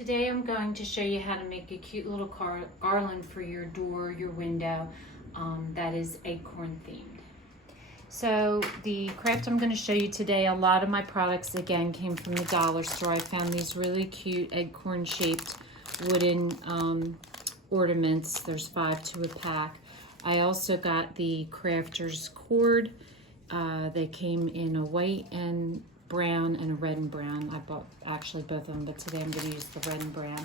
Today I'm going to show you how to make a cute little garland for your door, your window, that is acorn themed. So the craft I'm going to show you today, a lot of my products again came from the dollar store. I found these really cute acorn shaped wooden ornaments. There's 5 to a pack. I also got the crafter's cord. They came in a white and brown and a red and brown. I bought actually both of them, but today I'm going to use the red and brown.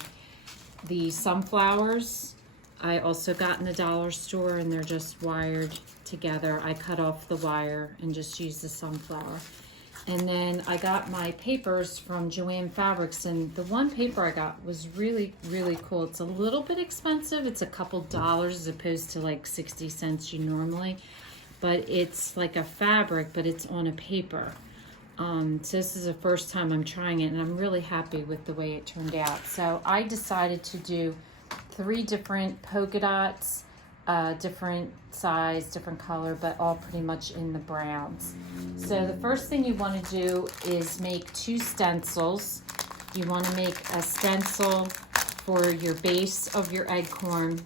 The sunflowers I also got in the dollar store, and they're just wired together. I cut off the wire and just used the sunflower. And then I got my papers from Joann Fabrics, and the one paper I got was really, really cool. It's a little bit expensive. It's a couple dollars as opposed to like 60 cents you normally, but it's like a fabric, but it's on a paper. So this is the first time I'm trying it, and I'm really happy with the way it turned out. So I decided to do 3 different polka dots, different size, different color, but all pretty much in the browns. So the first thing you want to do is make 2 stencils. You want to make a stencil for your base of your acorn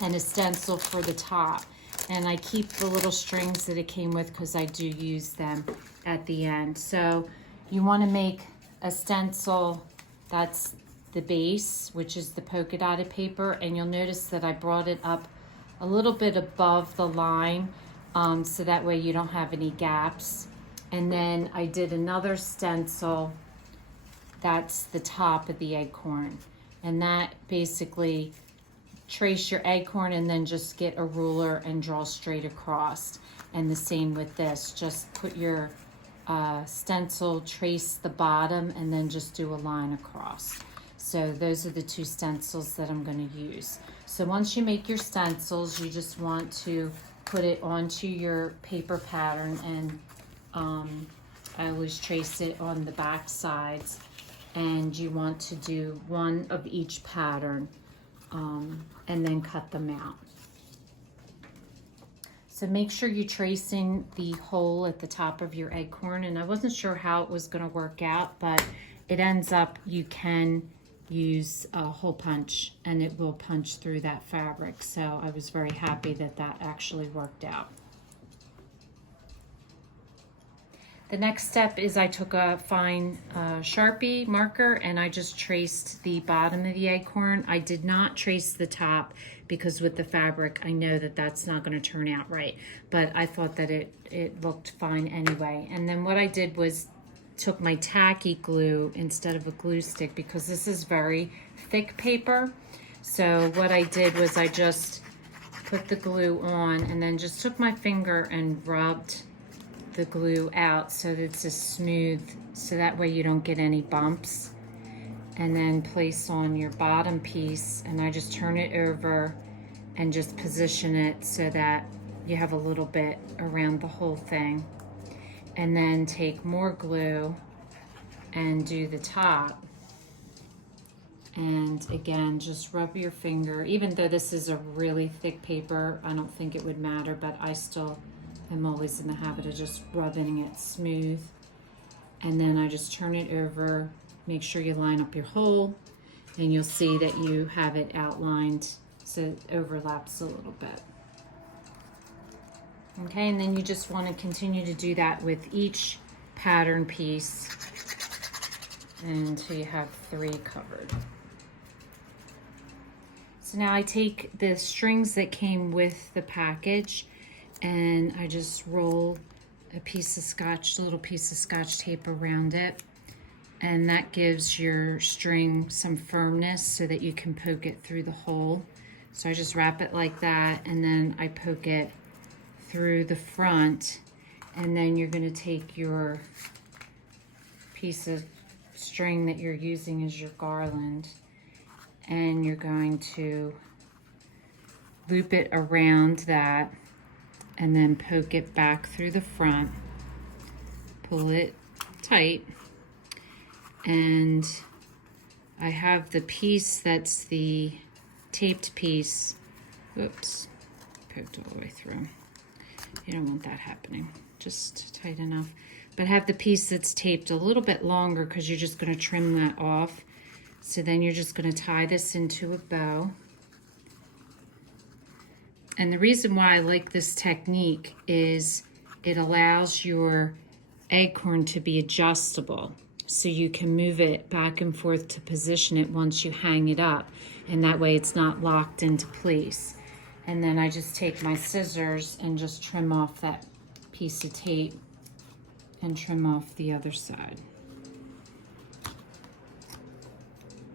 and a stencil for the top. And I keep the little strings that it came with because I do use them at the end. So you want to make a stencil that's the base, which is the polka dotted paper, and you'll notice that I brought it up a little bit above the line, so that way you don't have any gaps. And then I did another stencil that's the top of the acorn, and that basically trace your acorn and then just get a ruler and draw straight across. And the same with this, just put your stencil, trace the bottom, and then just do a line across. So those are the 2 stencils that I'm going to use. So once you make your stencils, you just want to put it onto your paper pattern, and I always trace it on the back sides, and you want to do 1 of each pattern, and then cut them out. So make sure you're tracing the hole at the top of your acorn, and I wasn't sure how it was going to work out, but it ends up you can use a hole punch and it will punch through that fabric. So I was very happy that that actually worked out. The next step is I took a fine Sharpie marker and I just traced the bottom of the acorn. I did not trace the top because with the fabric I know that that's not going to turn out right, but I thought that it looked fine anyway. And then what I did was took my tacky glue instead of a glue stick because this is very thick paper. So what I did was I just put the glue on and then just took my finger and rubbed the glue out so that it's as smooth, so that way you don't get any bumps. And then place on your bottom piece, and I just turn it over and just position it so that you have a little bit around the whole thing. And then take more glue and do the top. And again, just rub your finger. Even though this is a really thick paper, I don't think it would matter, but I still am always in the habit of just rubbing it smooth. And then I just turn it over, make sure you line up your hole, and you'll see that you have it outlined so it overlaps a little bit. Okay, and then you just want to continue to do that with each pattern piece until you have 3 covered. So now I take the strings that came with the package and I just roll a piece of scotch, a little piece of scotch tape around it, and that gives your string some firmness so that you can poke it through the hole. So I just wrap it like that, and then I poke it through the front, and then you're going to take your piece of string that you're using as your garland, and you're going to loop it around that and then poke it back through the front, pull it tight, and I have the piece that's the taped piece, whoops, poked all the way through. You don't want that happening, just tight enough. But have the piece that's taped a little bit longer because you're just going to trim that off. So then you're just going to tie this into a bow. And the reason why I like this technique is it allows your acorn to be adjustable. So you can move it back and forth to position it once you hang it up. And that way it's not locked into place. And then I just take my scissors and just trim off that piece of tape and trim off the other side.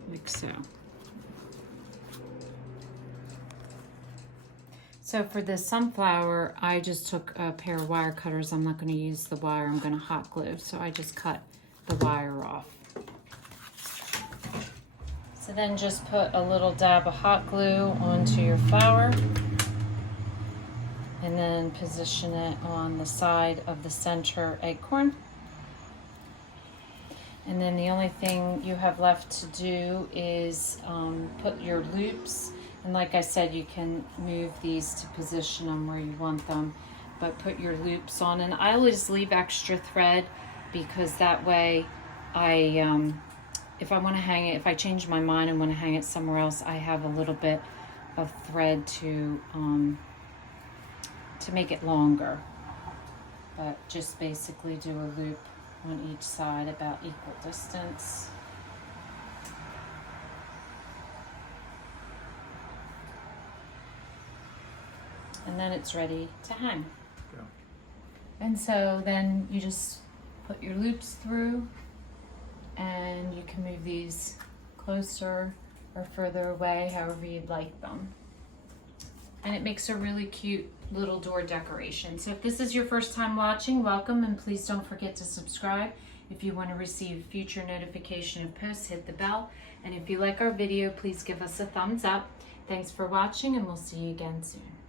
Like so. So for this sunflower, I just took a pair of wire cutters. I'm not going to use the wire, I'm going to hot glue. So I just cut the wire off. So then just put a little dab of hot glue onto your flower and then position it on the side of the center acorn. And then the only thing you have left to do is put your loops. And like I said, you can move these to position them where you want them, but put your loops on. And I always leave extra thread because that way if I want to hang it, if I change my mind and want to hang it somewhere else, I have a little bit of thread to make it longer. But just basically do a loop on each side about equal distance. And then it's ready to hang. Yeah. And so then you just put your loops through and you can move these closer or further away, however you'd like them. And it makes a really cute little door decoration. So if this is your first time watching, welcome, and please don't forget to subscribe. If you want to receive future notification of posts, hit the bell. And if you like our video, please give us a thumbs up. Thanks for watching, and we'll see you again soon.